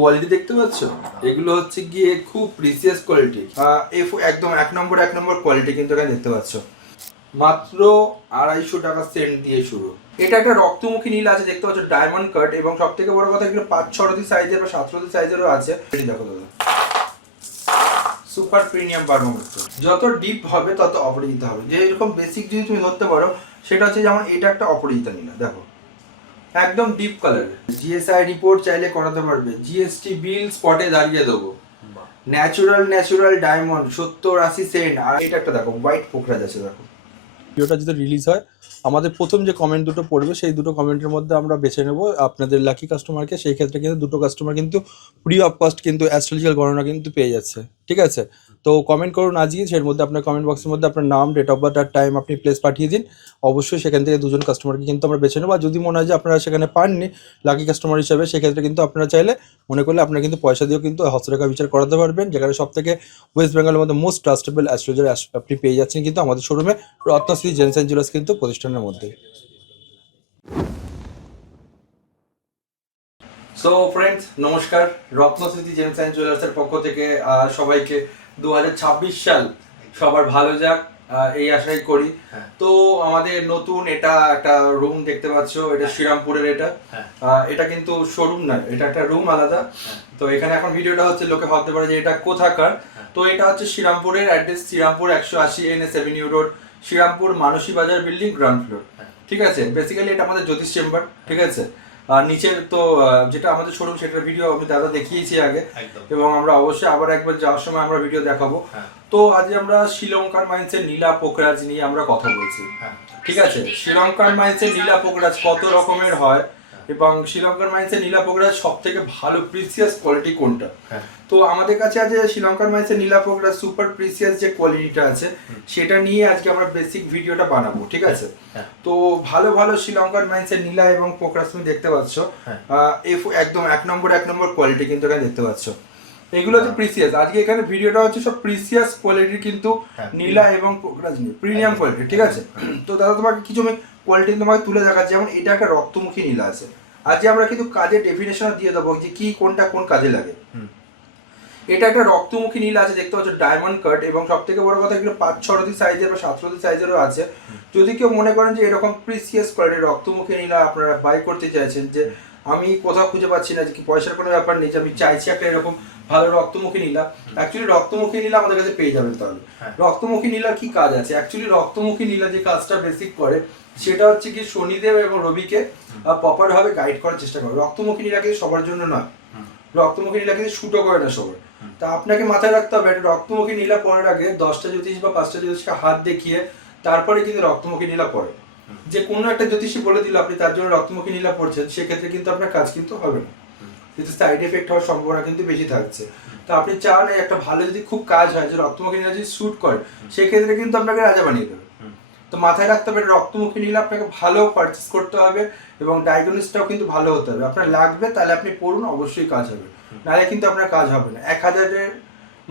Quality দেখতে পাচ্ছ, এগুলো হচ্ছে গিয়ে খুব প্রিসিয়াস কোয়ালিটি। একদম এক নম্বর কোয়ালিটি কিন্তু এখানে দেখতে পাচ্ছ। মাত্র 250 টাকা সেন্ট দিয়ে শুরু। এটা একটা রক্তমুখী নীল আছে দেখতে পাচ্ছ, ডায়মন্ড কাট, এবং সব থেকে বড় কথা এগুলো 5-6 রতি সাইজের বা 7 রতি সাইজেরও আছে। এটি দেখো দাদা, সুপার প্রিমিয়াম বারমোমিটার। যত ডিপ হবে তত অপরাজিতা হবে। যে এরকম বেসিক যদি তুমি ধরতে পারো, সেটা হচ্ছে যেমন এটা একটা অপরাজিতা নীলা, দেখো একদম ডিপ কালার। জিএসআই রিপোর্ট চাইলে করাতে পারবে, জিএসটি বিল স্পটে দাঁড়িয়ে দেবো। Natural diamond 70-80 Saint. আর এটা একটা দেখো হোয়াইট পোকরাজ আছে, দেখো। ভিডিওটা যদি রিলিজ হয়, আমাদের প্রথম যে কমেন্ট দুটো পড়বে সেই দুটো কমেন্টের মধ্যে আমরা বেছে নেব আপনাদের লাকি কাস্টমারকে। সেই ক্ষেত্রে কিন্তু দুটো কাস্টমার কিন্তু ফ্রি অফ কস্ট কিন্তু অ্যাস্ট্রোলজিক্যাল গণনা কিন্তু পেয়ে যাচ্ছে, ঠিক আছে? তো কমেন্ট করুন আজকে, সের মধ্যে আপনার কমেন্ট বক্সের মধ্যে আপনার নাম, ডেট অফ বার্থ আর টাইম, আপনি প্লেস পাঠিয়ে দিন। অবশ্যই সেখান থেকে দুজন কাস্টমারকে কিন্তু আমরা বেছে নেবো। আর যদি মনে হয় যে আপনারা সেখানে পাননি লাকি কাস্টমার হিসেবে, সেক্ষেত্রে কিন্তু আপনারা চাইলে মনে করলে আপনারা কিন্তু পয়সা দিয়েও কিন্তু হস্তরেখা বিচার করাতে পারবেন, যেখানে সব থেকে ওয়েস্ট বেঙ্গলের মধ্যে মোস্ট ট্রাস্টেবল অ্যাস্ট্রোলজার আপনি পেয়ে যাচ্ছেন কিন্তু আমাদের শোরুমে, রত্নশ্রী জেমস অ্যান্ড জুয়েলার্স কিন্তু প্রতিষ্ঠানের মধ্যে। সো ফ্রেন্ডস, নমস্কার। রত্নশ্রী জেমস অ্যান্ড জুয়েলার্সের পক্ষ থেকে সবাইকে 2026 সাল সবার ভালো যাক, এই আশাই করি। তো আমাদের নতুন এটা একটা রুম দেখতে পাচ্ছ, এটা শ্রীরামপুরের। এটা কিন্তু শোরুম নয়, এটা একটা রুম আলাদা। তো এখানে এখন ভিডিওটা হচ্ছে, লোকে ভাবতে পারে যে এটা কোথাকার। তো এটা হচ্ছে শ্রীরামপুরের address, Serampore 180 NS avenue road, Serampore Manasi Bazar building, ground floor. ঠিক আছে, বেসিক্যালি এটা আমাদের জ্যোতিষ চেম্বার, ঠিক আছে। আর নিচের তো যেটা আমাদের শোরুম, সেটার ভিডিও আমি দাদা দেখিয়েছি আগে, এবং আমরা অবশ্যই আবার একবার যাওয়ার সময় আমরা ভিডিও দেখাবো। তো আজ আমরা শ্রীলঙ্কার মাইন্সের নীলা পোকরাজ নিয়ে আমরা কথা বলছি, ঠিক আছে। শ্রীলঙ্কার মাইন্সের নীলা পোকরাজ কত রকমের হয়, এবং শ্রীলঙ্কার মাইন্সের নীলা পোকরাজ সব থেকে ভালো প্রিসিয়াস কোয়ালিটি কোনটা। তো আমাদের কাছে আছে শ্রীলঙ্কার মাইন্সের নীলা পোকরাজ সুপার প্রিসিয়াস যে কোয়ালিটিটা আছে, সেটা নিয়ে আজকে আমরা বেসিক ভিডিওটা বানাবো, ঠিক আছে। তো ভালো ভালো শ্রীলঙ্কার মাইন্সের নীলা এবং পোকরাজ তুমি দেখতে পাচ্ছ, একদম এক নম্বর কোয়ালিটি কিন্তু এখানে দেখতে পাচ্ছ। এগুলো হচ্ছে প্রিসিয়াস। আজকে এখানে ভিডিওটা হচ্ছে সব প্রিসিয়াস কোয়ালিটির কিন্তু নীলা এবং পোকরাজ নিয়ে, প্রিমিয়াম কোয়ালিটি, ঠিক আছে। তো দাদা তোমাকে কিছু আমি কোয়ালিটি তোমাকে তুলে দেখাচ্ছি। যেমন এটা একটা রক্তমুখী নীলা আছে। আজকে আমরা কিন্তু কাজের ডেফিনেশন দিয়ে দেবো যে কি কোনটা কোন কাজে লাগে। এটা একটা রক্তমুখী নীল আছে দেখতে পাচ্ছ, ডায়মন্ড কাট, এবং সব থেকে বড় কথা এগুলো 5-6 রতি সাইজের বা 7 রতি সাইজেরও আছে। যদি কেউ মনে করেন যে এরকম প্রিসিয়াস কোয়ালিটির রক্তমুখী নীলা আপনারা বাই করতে চাইছেন, যে আমি কোথাও খুঁজে পাচ্ছি না, যে কি পয়সার কোনো ব্যাপার নেই, যে আমি চাইছি একটা এরকম ভালো রক্তমুখী নীলা, অ্যাকচুয়ালি রক্তমুখী নীলা আমাদের কাছে পেয়ে যাবেন। তাহলে রক্তমুখী নীলার কি কাজ আছে? অ্যাকচুয়ালি রক্তমুখী নীলা যে কাজটা বেসিক করে, সেটা হচ্ছে কি শনিদেব এবং রবিকে প্রপার ভাবে গাইড করার চেষ্টা করে। রক্তমুখী নীলা কিন্তু সবার জন্য নয়, রক্তমুখী নীলা কিন্তু শুটও করে না সবার। তা আপনাকে মাথায় রাখতে হবে, একটা রক্তমুখী নীলা পড়ার আগে 10টা জ্যোতিষ বা 5টা জ্যোতিষকে হাত দেখিয়ে তারপরে কিন্তু রক্তমুখী নীলা পড়ে। যে কোনো একটা জ্যোতিষী বলে দিল আপনি তার জন্য রক্তমুখী নীলা পড়ছেন, সেক্ষেত্রে কিন্তু আপনার কাজ কিন্তু হবে না, কিন্তু সাইড এফেক্ট হওয়ার সম্ভাবনা কিন্তু বেশি থাকছে। তো আপনি চান একটা ভালো যদি খুব কাজ হয়, যে রক্তমুখী নীলা যদি শ্যুট করে, সেক্ষেত্রে কিন্তু আপনাকে রাজা বানিয়ে দেবে। তো মাথায় রাখতে হবে, রক্তমুখী নীলা আপনাকে ভালো পারচেস করতে হবে, এবং ডায়াগনোসিসটাও কিন্তু ভালো হতে হবে। আপনার লাগবে তাহলে আপনি পড়ুন, অবশ্যই কাজ হবে, নাহলে কিন্তু আপনার কাজ হবে না। 1000-এর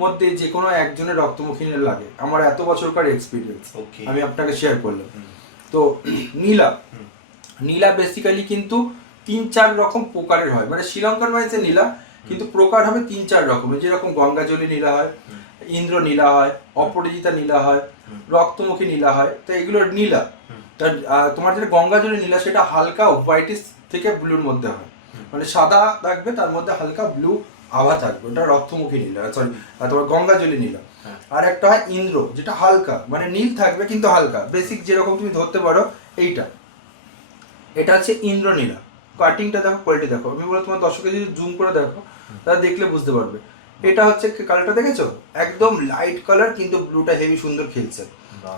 মধ্যে যে কোনো একজনের রক্তমুখী নীলা লাগে, আমার এত বছরকার এক্সপিরিয়েন্স আমি আপনাকে শেয়ার করলাম। তো নীলা বেসিক্যালি কিন্তু 3-4 রকম প্রকারের হয়, মানে শ্রীলঙ্কার মাইন্সের নীলা কিন্তু প্রকার হবে 3-4 রকমের। যেরকম গঙ্গাজলি নীলা হয়, ইন্দ্র নীলা হয়, অপরাজিতা নীলা হয়, রক্তমুখী নীলা হয়। তো এগুলোর নীলা, তোমার যেটা গঙ্গাজলি নীলা, সেটা হালকা হোয়াইটিশ থেকে ব্লুর মধ্যে হয়, মানে সাদা থাকবে তার মধ্যে হালকা ব্লু আভা থাকবে, ওটা রক্তমুখী নীলা, সরি তোমার গঙ্গাজলি নীলা। আর একটা হয় ইন্দ্র, যেটা হালকা, মানে নীল থাকবে কিন্তু হালকা, বেসিক যেরকম তুমি ধরতে পারো এইটা, এটা হচ্ছে ইন্দ্র নীলা। কাটিংটা দেখো, কোয়ালিটি দেখো, আমি বলে তোমার দর্শকে যদি জুম করে দেখো তারা দেখলে বুঝতে পারবে। এটা হচ্ছে কালারটা দেখেছো, একদম লাইট কালার, কিন্তু ব্লুটা হেভি সুন্দর খেলছে।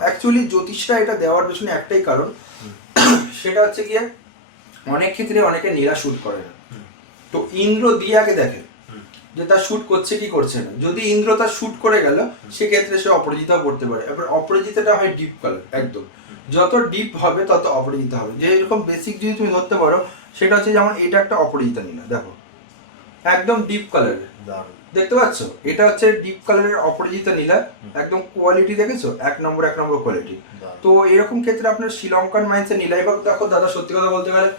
অ্যাকচুয়ালি জ্যোতিষরা এটা দেওয়ার পেছনে একটাই কারণ, সেটা হচ্ছে গিয়ে অনেক ক্ষেত্রে অনেকে নীলা শুট করে না, তো ইন্দ্র দিয়ে আগে দেখে যে তার শুট করছে কি করছে না। যদি ইন্দ্র তার শুট করে গেল, সেক্ষেত্রে সে অপরাজিতাও করতে পারে। এবার অপরাজিতাটা হয় ডিপ কালার, একদম যত ডিপ হবে তত অপরাজিতা হবে। যে এরকম বেসিক যদি তুমি ধরতে পারো, সেটা হচ্ছে যেমন এটা একটা অপরাজিতা নীলা, দেখো একদম ডিপ কালারের, দেখতে পাচ্ছ, এটা হচ্ছে ডিপ কালারের অপরাজিতা নীলা। একদম কোয়ালিটি দেখেছো, এক নম্বর কোয়ালিটি। তো এরকম ক্ষেত্রে আপনার শ্রীলঙ্কান মাইন্সের নীলা, এবার দেখো দাদা সত্যি কথা বলতে গেলে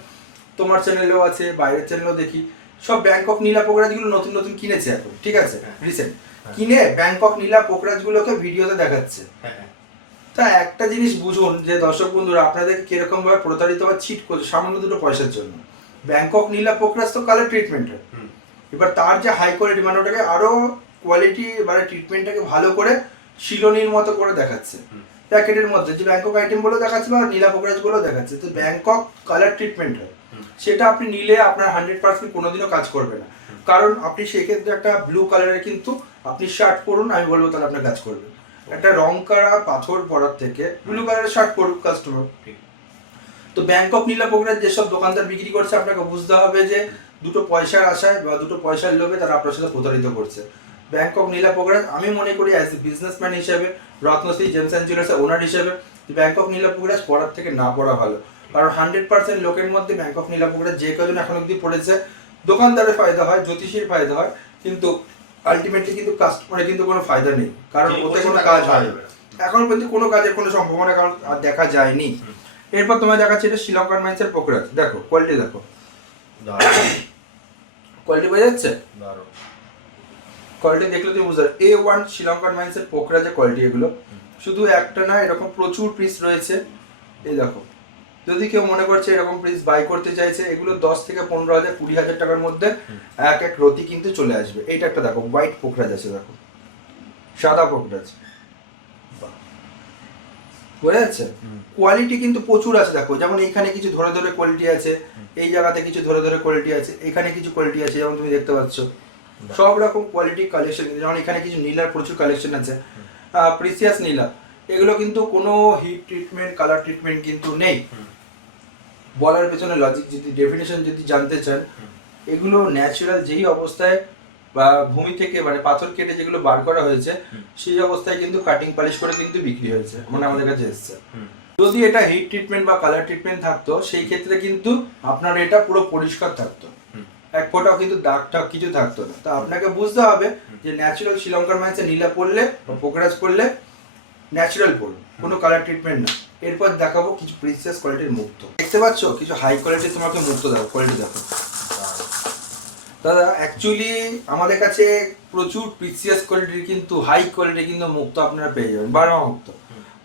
তোমার চ্যানেলেও আছে, বাইরের চ্যানেলেও দেখি, সব ব্যাংকক নীলা পোকরাজ গুলো নতুন নতুন কিনেছে এখন, ঠিক আছে, রিসেন্ট কিনে ব্যাংকক নীলা পোকরাজ গুলোকে ভিডিওতে দেখাচ্ছে। তা একটা জিনিস বুঝুন যে দর্শক বন্ধুরা আপনাদের কিরকম ভাবে প্রতারিত বা চিট করছে সামান্য দুটো পয়সার জন্য। ব্যাংকক নীলা পোকরাজ তো কালার ট্রিটমেন্টের, এবার তার যে হাই কোয়ালিটি মানে ওটাকে আরো কোয়ালিটি মানে ট্রিটমেন্টটাকে ভালো করে শিলনির মতো করে দেখাচ্ছে প্যাকেটের মধ্যে, যে ব্যাংকক আইটেম গুলো দেখাচ্ছে বা নীলা পোকরাজ গুলো দেখাচ্ছে। তো ব্যাংকক কালার ট্রিটমেন্ট হয়, সেটা আপনি নিলে আপনার 100% কোনোদিনও কাজ করবে না, কারণ আপনি সেক্ষেত্রে একটা ব্লু কালারের কিন্তু আপনি শার্ট পরুন, আমি বলবো তাহলে আপনার কাজ করবে। একটা রং করা পাথর পরার থেকে ব্লু কালারের শার্ট পরুক কাস্টমার। তো ব্যাংকক নীলা পোকরাজ যেসব দোকানদার বিক্রি করছে আপনাকে বুঝতে হবে যে দুটো পয়সার আশায় বা দুটো পয়সার লোভে তারা আপনার সাথে প্রতারিত করছে। ব্যাংকক নীলা পোকরাজ আমি মনে করি অ্যাজ এ বিজনেসম্যান হিসেবে, রত্নশ্রী জেমস অ্যান্ড জুয়েলার্সের ওনার হিসেবে, ব্যাংকক নীলা পোকরাজ পড়ার থেকে না পড়া ভালো। কারণ 100% লোকের মধ্যে ব্যাংকক নীলা পোকরাজ যে কজন এখন অব্দি পড়েছে, দোকানদারের ফায়দা হয়, জ্যোতিষীর ফায়দা হয়, কিন্তু আলটিমেটলি কিন্তু কাস্টমারের কিন্তু কোনো ফায়দা নেই, কারণ ওতে কোনো কাজ হয় না। এখন পর্যন্ত কোনো কাজের কোনো সম্ভাবনা কারণ আর দেখা যায়নি। এরপর তোমায় দেখাচ্ছি এটা শ্রীলঙ্কান মাইন্সের পোকরাজ, দেখো কোয়ালিটি দেখো, কোয়ালিটি বোঝা যাচ্ছে, কোয়ালিটি দেখলে তুমি বুঝতে পারবে। A1 শ্রীলঙ্কান মাইন্সের পোকরাজের কোয়ালিটি এগুলো, শুধু একটা না এরকম প্রচুর পিস রয়েছে। এই দেখো, যদি কেউ মনে করছে এরকম পিস বাই করতে চাইছে, এগুলো 10 থেকে 15,000 20,000 টাকার মধ্যে এক এক রতি কিন্তু চলে আসবে। এইটা একটা দেখো হোয়াইট পোকরাজ আছে, দেখো সাদা পোকরাজ, বোঝা যাচ্ছে। কোয়ালিটি কিন্তু প্রচুর আছে, দেখো যেমন এইখানে কিছু ধরে ধরে কোয়ালিটি আছে, এই জায়গাতে কিছু ধরে ধরে কোয়ালিটি আছে, এখানে কিছু কোয়ালিটি আছে, যেমন তুমি দেখতে পাচ্ছ সব রকম কোয়ালিটি কালেকশন। যেমন এখানে কিছু নীলার প্রচুর কালেকশন আছে, প্রিসিয়াস নীলা, এগুলো কিন্তু কোনো হিট ট্রিটমেন্ট কালার ট্রিটমেন্ট কিন্তু নেই। বলার পেছনে লজিক যদি ডেফিনেশন যদি জানতে চান, এগুলো ন্যাচারাল যেই অবস্থায় বা ভূমি থেকে মানে পাথর কেটে যেগুলো বার করা হয়েছে সেই অবস্থায় কিন্তু কাটিং পলিশ করে কিন্তু বিক্রি হয়েছে, মানে আমাদের কাছে এসছে। যদি এটা হিট ট্রিটমেন্ট বা কালার ট্রিটমেন্ট থাকতো সেই ক্ষেত্রে কিন্তু আপনার এটা পুরো পরিষ্কার থাকতো, এক ফোঁটাও কিন্তু দাগ টাগ কিছু থাকতো না। তো আপনাকে বুঝতে হবে যে ন্যাচারাল শ্রীলঙ্কার মাইন্সে নীলা পড়লে বা পোকরাজ পড়লে ন্যাচারাল পড়ুন, কোনো কালার ট্রিটমেন্ট না। এরপর দেখাবো কিছু প্রিসিয়াস কোয়ালিটির মুক্ত, দেখতে পাচ্ছ কিছু হাই কোয়ালিটির তোমাকে মুক্ত দেখো, কোয়ালিটি দেখো দাদা। অ্যাকচুয়ালি আমাদের কাছে প্রচুর প্রিসিয়াস কোয়ালিটির কিন্তু হাই কোয়ালিটির কিন্তু মুক্ত আপনারা পেয়ে যাবেন, বারমা মুক্ত।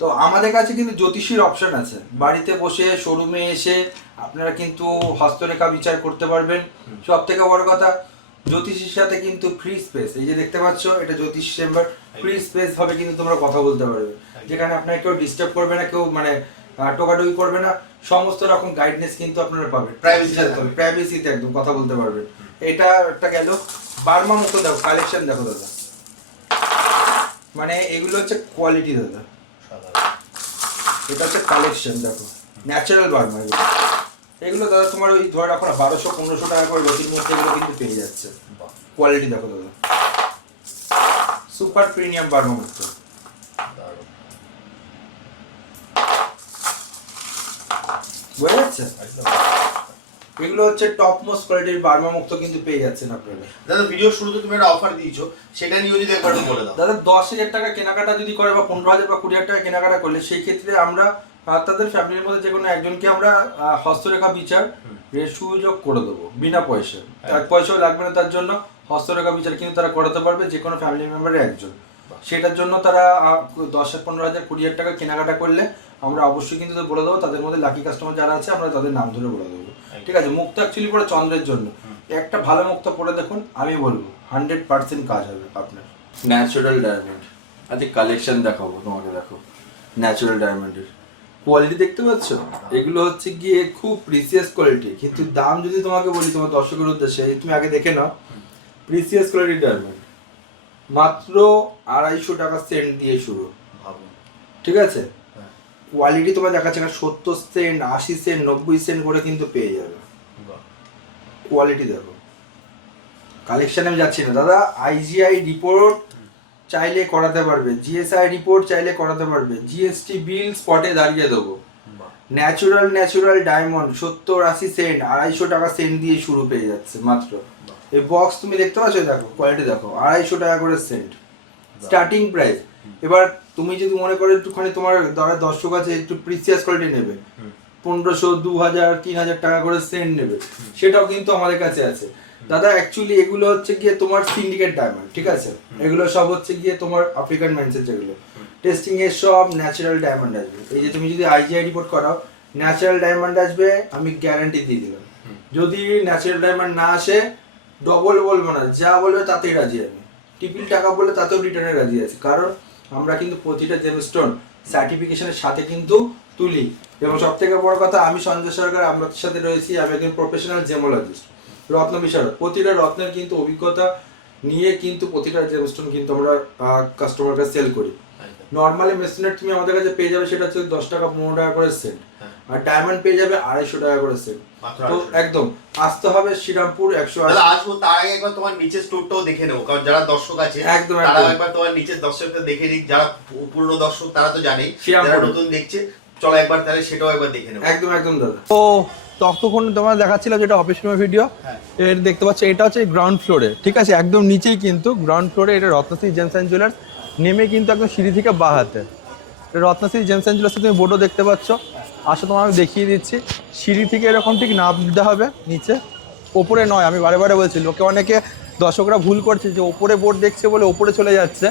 তো আমাদের কাছে কিন্তু জ্যোতিষীর অপশন আছে, বাড়িতে বসে শোরুমে এসে আপনারা কিন্তু হস্তরেখা বিচার করতে পারবেন। সব থেকে বড় কথা, জ্যোতিষীর সাথে কিন্তু ফ্রি স্পেস, এই যে দেখতে পাচ্ছ এটা জ্যোতিষ চেম্বার, ফ্রি স্পেস ভাবে কিন্তু তোমরা কথা বলতে পারবে, যেখানে আপনাকে কেউ ডিস্টার্ব করবে না, কেউ মানে টোকাটুকি করবে না, সমস্ত রকম গাইডনেস কিন্তু আপনারা পাবেন, প্রাইভেসিতে একদম কথা বলতে পারবেন। এটা একটা গেল। বার্মা মুক্ত দেখো কালেকশন দেখো দাদা, মানে এগুলো হচ্ছে কোয়ালিটি দাদা, এটা হচ্ছে কালেকশন দেখো, ন্যাচারাল বার্মা এগুলো। এগুলো দাদা তোমার ওই ধরে রাখো না 1200-1500 টাকা করে রতির মধ্যে এগুলো কিন্তু পেয়ে যাচ্ছে। কোয়ালিটি দেখো দাদা, সুপার প্রিমিয়াম বার্মা মুক্ত, বোঝা যাচ্ছে। এগুলো হচ্ছে টপ মোস্ট কোয়ালিটির বার্মা মুক্ত কিন্তু পেয়ে যাচ্ছেন আপনারা। দাদা ভিডিও শুরুতে তুমি একটা অফার দিয়েছো, সেটা নিয়ে যদি একবার বলে দাও। দাদা 10,000 টাকা কেনাকাটা যদি করে বা 15,000 বা 20,000 টাকা কেনাকাটা করলে সেই ক্ষেত্রে আমরা তাদের ফ্যামিলির মধ্যে যে কোনো একজনকে আমরা হস্তরেখা বিচার সুযোগ করে দেবো বিনা পয়সা, 1 পয়সাও লাগবে না তার জন্য। হস্তরেখা বিচার কিন্তু তারা করাতে পারবে যে কোনো ফ্যামিলি মেম্বারের একজন। সেটার জন্য তারা 10,000, 15,000, 20,000 টাকা কেনাকাটা করলে আমরা অবশ্যই কিন্তু বলে দেবো, তাদের মধ্যে লাকি কাস্টমার যারা আছে আমরা তাদের নাম ধরে বলে দেবো, ঠিক আছে। মুক্ত অ্যাকচুয়ালি পরে চন্দ্রের জন্য, একটা ভালো মুক্ত পরে দেখুন, আমি বলবো 100% কাজ হবে আপনার। ন্যাচারাল ডায়মন্ড, আজকে কালেকশন দেখাবো তোমাকে, দেখো ন্যাচারাল ডায়মন্ডের কোয়ালিটি দেখতে পাচ্ছ, এগুলো হচ্ছে গিয়ে খুব প্রিসিয়াস কোয়ালিটি, কিন্তু দাম যদি তোমাকে বলি তোমার দর্শকের উদ্দেশ্যে, তুমি আগে দেখে নাও। প্রিসিয়াস কোয়ালিটির ডায়মন্ড মাত্র 250 টাকা সেন্ট দিয়ে শুরু, ঠিক আছে। কোয়ালিটি তোমার দেখাচ্ছে না, 70 সেন্ট, 80 সেন্ট, 90 সেন্ট করে কিন্তু পেয়ে যাবে। কোয়ালিটি দেখো, কালেকশন আমি যাচ্ছি না দাদা। IGI রিপোর্ট চাইলে করাতে পারবে, GSI রিপোর্ট চাইলে করাতে পারবে, GST বিল স্পটে দাঁড়িয়ে দেবো। ন্যাচারাল ডায়মন্ড 70-80 সেন্ট, 250 টাকা সেন্ট দিয়ে শুরু পেয়ে যাচ্ছে মাত্র। এই বক্স তুমি দেখতে পাচ্ছ, দেখো কোয়ালিটি দেখো, 250 টাকা করে সেন্ট স্টার্টিং প্রাইস। এবার তুমি যদি মনে করো একটুখানি তোমার দ্বারা দর্শক আছে একটু প্রিসিয়াস কোয়ালিটি নেবে, 1500, 2000, 3000 টাকা করে সেন্ট নেবে, সেটাও কিন্তু আমাদের কাছে আছে। দাদা অ্যাকচুয়ালি এগুলো হচ্ছে গিয়ে তোমার সিন্ডিকেট ডায়মন্ড, ঠিক আছে? এগুলো সব হচ্ছে গিয়ে তোমার আফ্রিকান মেন্সের, যেগুলো টেস্টিং এর সব ন্যাচারাল ডায়মন্ড আসবে। এই যে তুমি যদি আইজিআই রিপোর্ট করাও ন্যাচারাল ডায়মন্ড আসবে, আমি গ্যারান্টি দিয়ে দিলাম। যদি ন্যাচারাল ডায়মন্ড না আসে ডবল বলবো না, যা বলবে তাতেই রাজি আমি, ট্রিপল টাকা বলে তাতেও রিটার্নে রাজি আছে। কারণ আমরা কিন্তু প্রতিটা জেমস্টোন সার্টিফিকেশনের সাথে কিন্তু তুলি। এবং সব থেকে বড় কথা, আমি সঞ্জয় সরকার আপনাদের সাথে রয়েছি, আমি একজন প্রফেশনাল জেমোলজিস্ট, রত্ন বিশারদ। প্রতিটা রত্নের কিন্তু অভিজ্ঞতা নিয়ে কিন্তু প্রতিটা জেমস্টোন কিন্তু আমরা কাস্টমারকে সেল করি। নর্মালি মেশিনের তুমি আমাদের কাছে পেয়ে যাবে সেটা হচ্ছে 10 টাকা 15 টাকা করে সেন্ট, আর ডায়মন্ড পেয়ে যাবে 250 টাকা করে সেন্ট। তো একদম আসতে হবে শ্রীরামপুর 180। আসবো তার আগে একবার তোমার নিচের স্টোরটাও দেখে নেবো, কারণ যারা দর্শক আছে একদম তারা একবার তোমার নিচের দর্শকটা দেখে নিক। যারা পুরনো দর্শক তারা তো জানেই, যারা নতুন দেখছে চলো একবার তাহলে সেটাও একবার দেখে নেবো। একদম একদম দাদা। তো ততক্ষণ তোমার দেখাচ্ছিলাম যেটা অফিস রুমের ভিডিও, এর দেখতে পাচ্ছ এটা হচ্ছে গ্রাউন্ড ফ্লোরে, ঠিক আছে? একদম নিচেই কিন্তু গ্রাউন্ড ফ্লোরে এটা রত্নশ্রী জেমস অ্যান্ড জুয়েলার্স, নেমে কিন্তু একদম সিঁড়ি থেকে বাঁ হাতে রত্নশ্রী জেমস অ্যান্ড জুয়েলার্সে তুমি বোর্ডও দেখতে পাচ্ছ। আসলে তোমার আমি দেখিয়ে দিচ্ছি, সিঁড়ি থেকে এরকম ঠিক নামতে হবে নিচে, ওপরে নয়। আমি বারে বারে বলছি, লোকে অনেকে দর্শকরা ভুল করছে যে ওপরে বোর্ড দেখছে বলে ওপরে চলে যাচ্ছে,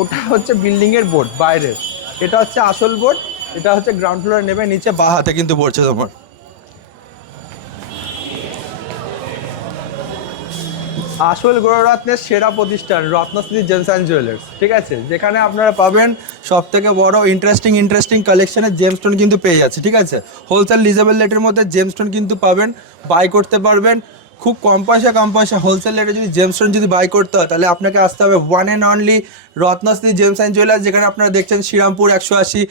ওটা হচ্ছে বিল্ডিংয়ের বোর্ড বাইরের, এটা হচ্ছে আসল বোর্ড। এটা হচ্ছে গ্রাউন্ড ফ্লোরে নেবে নিচে বাঁ হাতে কিন্তু পড়ছে তোমার। আসল গৌররত্নের সেরা প্রতিষ্ঠান রত্নশ্রী জেমস অ্যান্ড জুয়েলার্স, ঠিক আছে? যেখানে আপনারা পাবেন সব থেকে বড় ইন্টারেস্টিং কালেকশনের জেমস্টোন কিন্তু পেয়ে যাচ্ছে, ঠিক আছে? হোলসেল রিজনেবল রেটের মধ্যে জেমস্টোন কিন্তু পাবেন, বাই করতে পারবেন খুব কম পয়সা হোলসেল রেটে। যদি জেমস্টোন যদি বাই করতে হয় তাহলে আপনাকে আসতে হবে one and only Ratnashree gems and jewellers, যেখানে আপনারা দেখছেন Serampore 180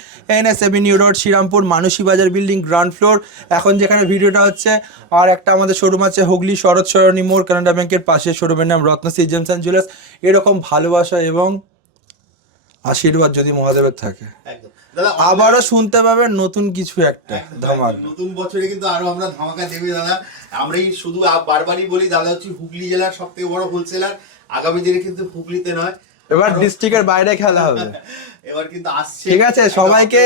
NS avenue road, Serampore Manasi Bazar building, ground floor. এখন যেখানে ভিডিওটা হচ্ছে, আর একটা আমাদের শোরুম আছে হুগলি শরৎ সরণী মোড়, কানাডা ব্যাংকের পাশে, শোরুমের নাম রত্নশ্রী জেমস অ্যান্ড জুয়েলার্স। এরকম ভালোবাসা এবং আশীর্বাদ যদি মহাদেবের থাকে, আবারও শুনতে পাবেন নতুন কিছু একটা ধামাকা। নতুন বছরে কিন্তু আরো আমরা ধামাকা দেবে দাদা। আমরাই শুধু বারবারই বলি দাদা হচ্ছে হুগলি জেলার সব থেকে বড় হোলসেলার। আগামী দিনে কিন্তু হুগলিতে নয়, এবার ডিস্ট্রিক্টের বাইরে খেলা হবে। এবার কিন্তু আসছে, ঠিক আছে? সবাইকে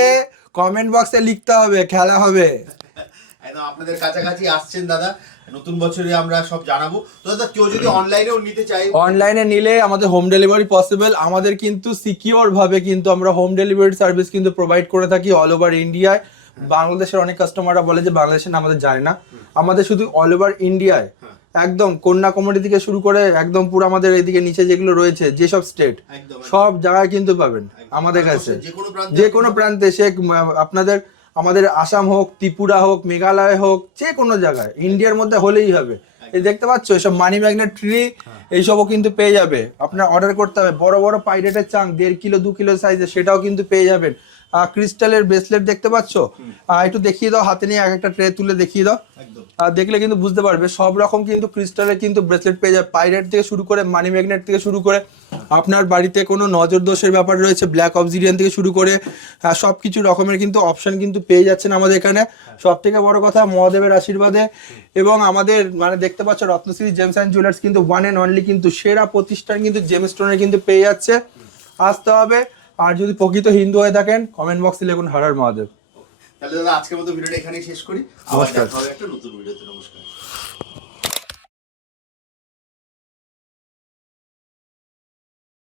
কমেন্ট বক্সে লিখতে হবে, খেলা হবে। একদম আপনাদের কাছাকাছি আসছেন দাদা, নতুন বছরে আমরা সব জানাবো। তো দাদা কেউ যদি অনলাইনেও নিতে চাই, অনলাইনে নিলে আমাদের হোম ডেলিভারি পসিবল। আমাদের কিন্তু সিকিওর ভাবে কিন্তু আমরা হোম ডেলিভারি সার্ভিস কিন্তু প্রোভাইড করে থাকি অল ওভার ইন্ডিয়ায়। বাংলাদেশের অনেক কাস্টমাররা বলে যে বাংলাদেশের না, আমাদের জানে না, আমাদের শুধু অল ওভার ইন্ডিয়ায়, একদম কন্যাকুমারী থেকে শুরু করে একদম পুরো আমাদের এইদিকে নিচে যেগুলো রয়েছে যেসব স্টেট, সব জায়গায় কিন্তু পাবেন আমাদের কাছে, যে কোনো প্রান্তে। সে আপনাদের আমাদের আসাম হোক, ত্রিপুরা হোক, মেঘালয় হোক, যে কোনো জায়গায় ইন্ডিয়ার মধ্যে হলেই হবে। এই দেখতে পাচ্ছ এসব মানি ম্যাগনেট ট্রি, এইসবও কিন্তু পেয়ে যাবে। আপনার অর্ডার করতে হবে। বড় বড় পাইরেটের চাং 1.5 কিলো 2 কিলো সাইজের, সেটাও কিন্তু পেয়ে যাবেন। ক্রিস্টালের ব্রেসলেট দেখতে পাচ্ছ, একটু দেখিয়ে দাও, হাতে নিয়ে একটা ট্রে তুলে দেখিয়ে দাও, দেখলে কিন্তু বুঝতে পারবে। সব রকম কিন্তু ক্রিস্টালের কিন্তু ব্রেসলেট পেয়ে যাবে, পাইরেট থেকে শুরু করে মানি ম্যাগনেট থেকে শুরু করে, আপনার বাড়িতে কোনো নজর দোষের ব্যাপার রয়েছে ব্ল্যাক অবজিডিয়ান থেকে শুরু করে সব কিছু রকমের কিন্তু অপশন কিন্তু পেয়ে যাচ্ছেন আমাদের এখানে। সব থেকে বড় কথা মহাদেবের আশীর্বাদে, এবং আমাদের মানে দেখতে পাচ্ছ রত্নশ্রী জেমস অ্যান্ড জুয়েলার্স কিন্তু ওয়ান অ্যান্ড অনলি কিন্তু সেরা প্রতিষ্ঠান কিন্তু জেমস্টোনের কিন্তু পেয়ে যাচ্ছে। আসতে হবে। আর যদি প্রকৃত হিন্দু হয়ে থাকেন কমেন্ট বক্সে লিখুন হর হর মহাদেব। তাহলে দাদা আজকের মতো ভিডিওটা এখানেই শেষ করি। আবার দেখা হবে একটা নতুন ভিডিওতে। নমস্কার।